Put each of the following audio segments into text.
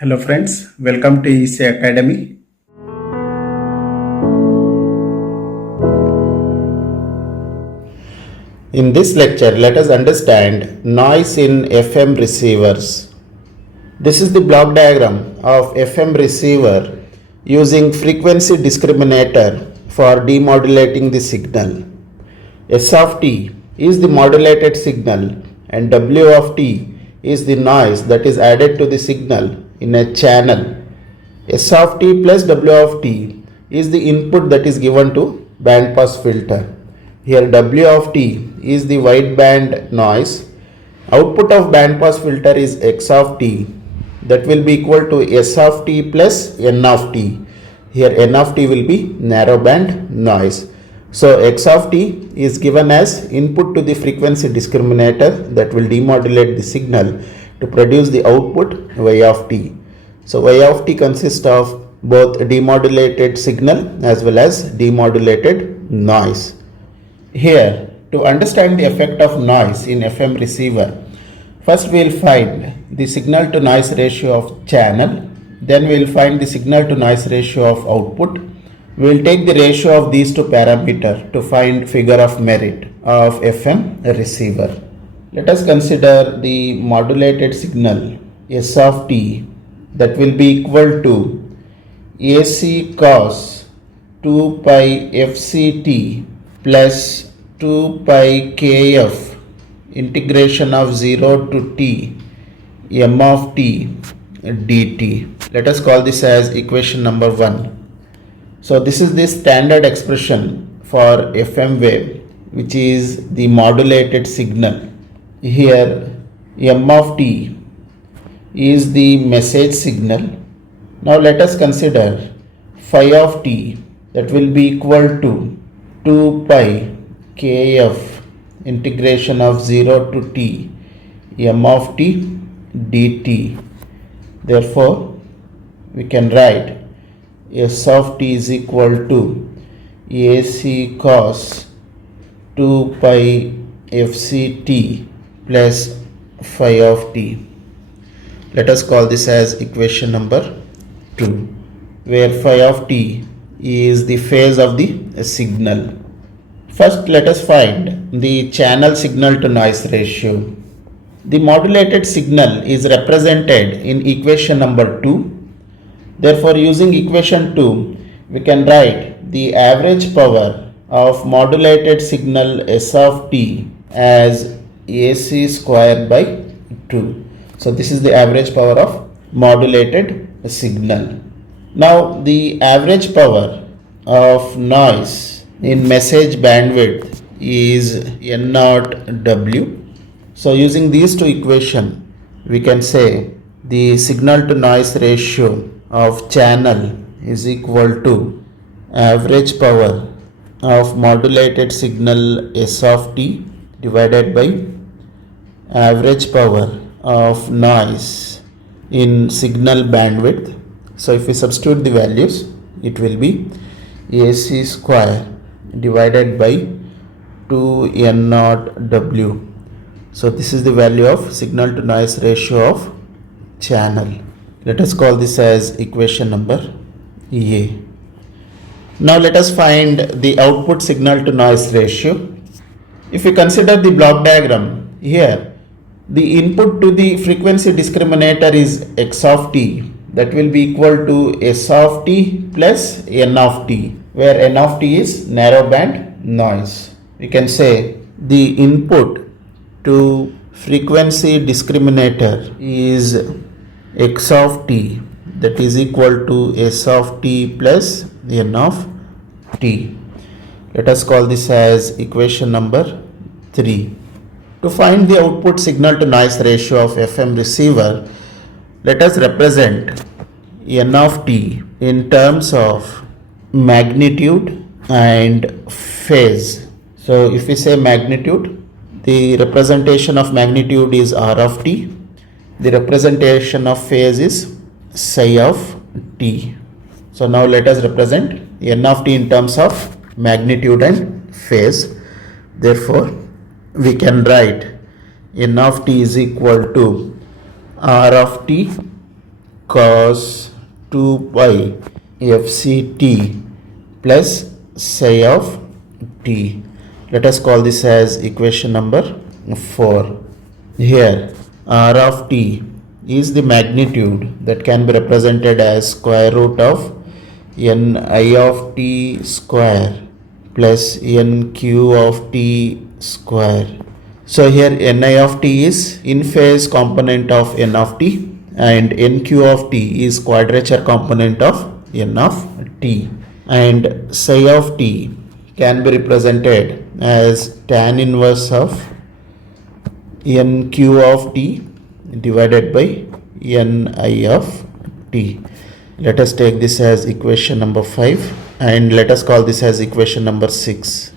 Hello friends, welcome to EC Academy. In this lecture, let us understand noise in FM receivers. This is the block diagram of FM receiver using frequency discriminator for demodulating the signal. S of t is the modulated signal and W of t is the noise that is added to the signal in a channel. S of t plus W of t is the input that is given to band pass filter. Here W of t is the wideband noise. Output of band pass filter is X of t, that will be equal to S of t plus N of t. Here N of t will be narrowband noise. So X of t is given as input to the frequency discriminator that will demodulate the signal to produce the output Y of t. So Y of t consists of both demodulated signal as well as demodulated noise. Here, to understand the effect of noise in FM receiver, first we will find the signal to noise ratio of channel, then we will find the signal to noise ratio of output. We will take the ratio of these two parameters to find figure of merit of FM receiver. Let us consider the modulated signal S of t, that will be equal to AC cos 2 pi FCT plus 2 pi kf integration of 0 to t m of t dt. Let us call this as equation number 1. So this is the standard expression for FM wave, which is the modulated signal. Here m of t is the message signal. Now let us consider phi of t, that will be equal to 2 pi kf integration of 0 to t m of t dt. Therefore, we can write S of t is equal to AC cos 2 pi FCT plus phi of t. Let us call this as equation number 2, where phi of t is the phase of the signal. First, let us find the channel signal to noise ratio. The modulated signal is represented in equation number 2. Therefore, using equation 2, we can write the average power of modulated signal S of t as AC square by 2. So, this is the average power of modulated signal. Now, the average power of noise in message bandwidth is N0 W. So using these two equations, we can say the signal to noise ratio of channel is equal to average power of modulated signal S of t divided by average power of noise in signal bandwidth. So if we substitute the values, it will be AC square divided by 2 N0 W. So this is the value of signal to noise ratio of channel. Let us call this as equation number A. Now let us find the output signal to noise ratio. If we consider the block diagram here, the input to the frequency discriminator is X of t, that will be equal to S of t plus N of t, where N of t is narrowband noise. We can say the input to frequency discriminator is X of t, that is equal to S of t plus N of t. Let us call this as equation number 3. To find the output signal to noise ratio of FM receiver, let us represent N of t in terms of magnitude and phase. So if we say magnitude, the representation of magnitude is R of t. The representation of phase is psi of t. So now let us represent N of t in terms of magnitude and phase. Therefore, we can write N of t is equal to R of t cos 2 pi fct plus psi of t. Let us call this as equation number 4. Here r of t is the magnitude that can be represented as square root of ni of t square plus nq of t square. So here ni of t is in phase component of n of t and nq of t is quadrature component of n of t, and psi of t can be represented as tan inverse of nq of t divided by ni of t. Let us take this as equation number 5 and let us call this as equation number 6.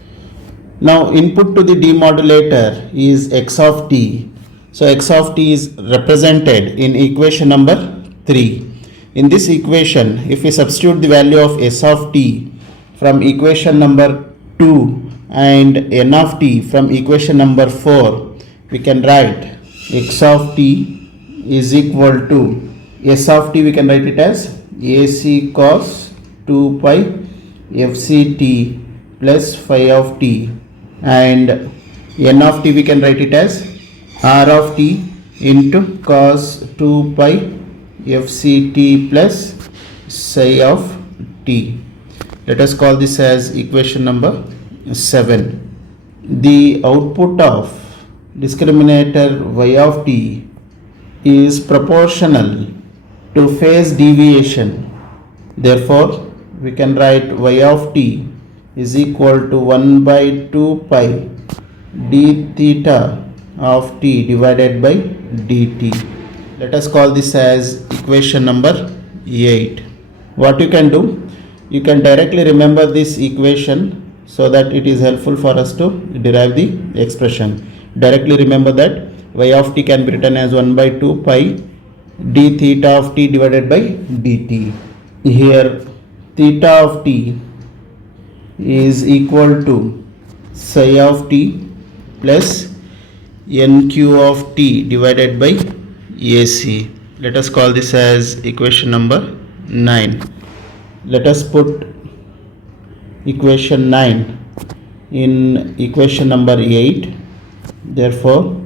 Now input to the demodulator is x of t. So x of t is represented in equation number 3. In this equation, if we substitute the value of s of t from equation number 2 and n of t from equation number 4, we can write x of t is equal to s of t, we can write it as ac cos 2 pi fct plus phi of t, and n of t we can write it as r of t into cos 2 pi fct plus psi of t. Let us call this as equation number 7. The output of discriminator y of t is proportional to phase deviation. Therefore, we can write y of t is equal to 1 by 2 pi d theta of t divided by dt. Let us call this as equation number 8. What you can do? You can directly remember this equation so that it is helpful for us to derive the expression. Directly remember that y of t can be written as 1 by 2 pi d theta of t divided by dt. Here theta of t is equal to psi of t plus nq of t divided by ac. Let us call this as equation number 9. Let us put equation 9 in equation number 8. Therefore,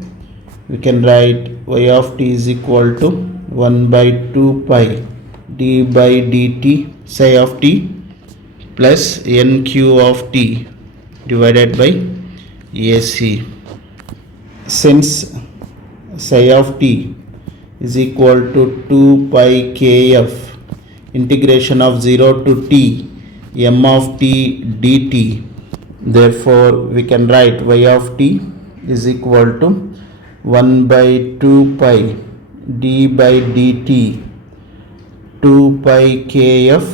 we can write y of t is equal to 1 by 2 pi d by dt psi of t plus nq of t divided by ac. Since psi of t is equal to 2 pi kf integration of 0 to t m of t dt, therefore we can write y of t is equal to 1 by 2 pi d by dt 2 pi kf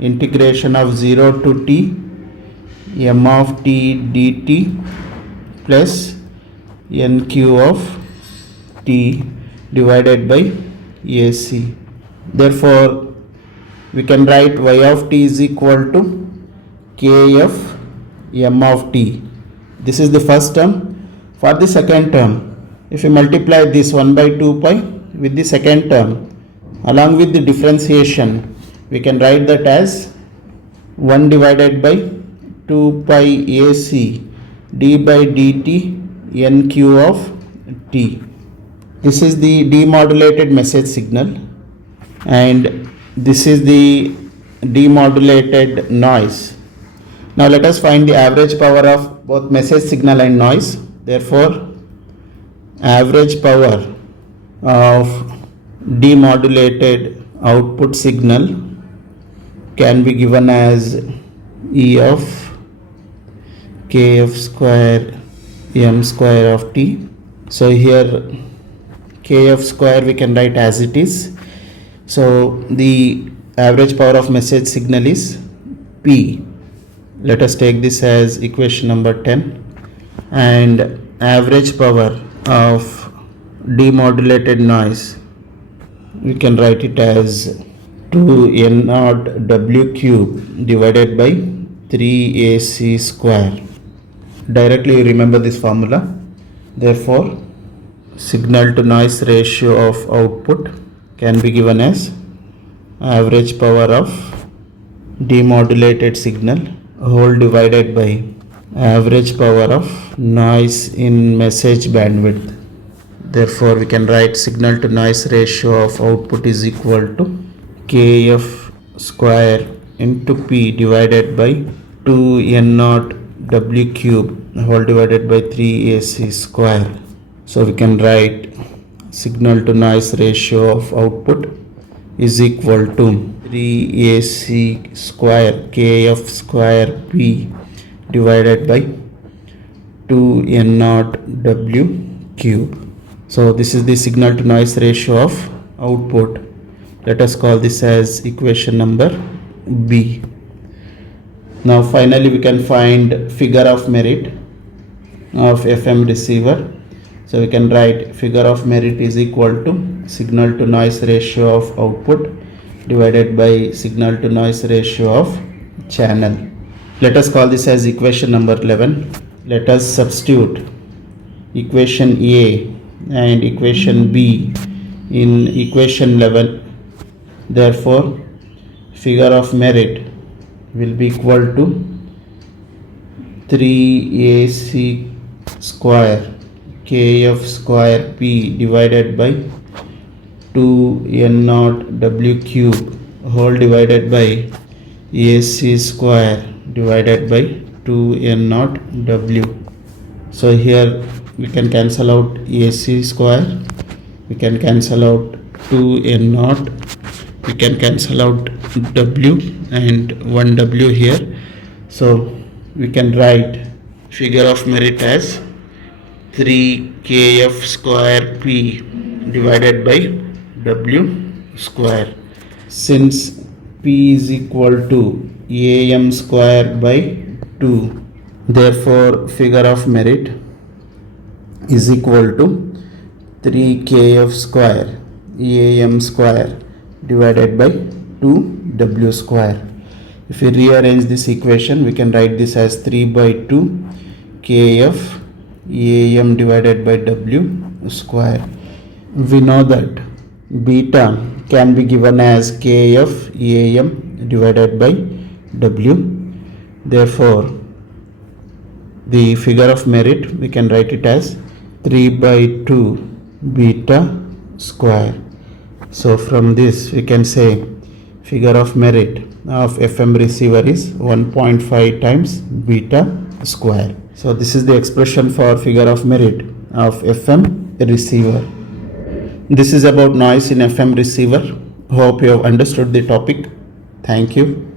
integration of 0 to t m of t dt plus nq of t divided by ac. Therefore, we can write y of t is equal to kf m of t. This is the first term. For the second term, if we multiply this 1 by 2 pi with the second term along with the differentiation, we can write that as 1 divided by 2 pi ac d by dt nq of t. This is the demodulated message signal and this is the demodulated noise. Now let us find the average power of both message signal and noise. Therefore, average power of demodulated output signal can be given as E of kf square m square of t. So here kf square we can write as it is. So the average power of message signal is P. Let us take this as equation number 10, and average power of demodulated noise we can write it as 2 n0 w cube divided by 3ac square. Directly remember this formula. Therefore, signal to noise ratio of output can be given as average power of demodulated signal whole divided by average power of noise in message bandwidth. Therefore, we can write signal to noise ratio of output is equal to kf square into p divided by 2n0 w cube whole divided by 3ac square. So we can write signal to noise ratio of output is equal to 3ac square kf square p divided by 2n0 w cube. So this is the signal to noise ratio of output. Let us call this as equation number B. Now finally we can find figure of merit of FM receiver. So we can write figure of merit is equal to signal to noise ratio of output divided by signal to noise ratio of channel. Let us call this as equation number 11. Let us substitute equation A and equation B in equation 11. Therefore, figure of merit will be equal to 3ac square kf square p divided by 2n0 w cube whole divided by ac square divided by 2n0 w. So here we can cancel out ac square, we can cancel out 2n0, we can cancel out w and 1w here. So we can write figure of merit as 3 kf square p divided by w square. Since p is equal to am square by 2, therefore figure of merit is equal to 3 kf square am square divided by 2w square. If we rearrange this equation, we can write this as 3 by 2 kf am divided by w square. We know that beta can be given as kf am divided by w. Therefore, the figure of merit we can write it as 3 by 2 beta square. So from this we can say figure of merit of FM receiver is 1.5 times beta square. So this is the expression for figure of merit of FM receiver. This is about noise in FM receiver. Hope you have understood the topic. Thank you.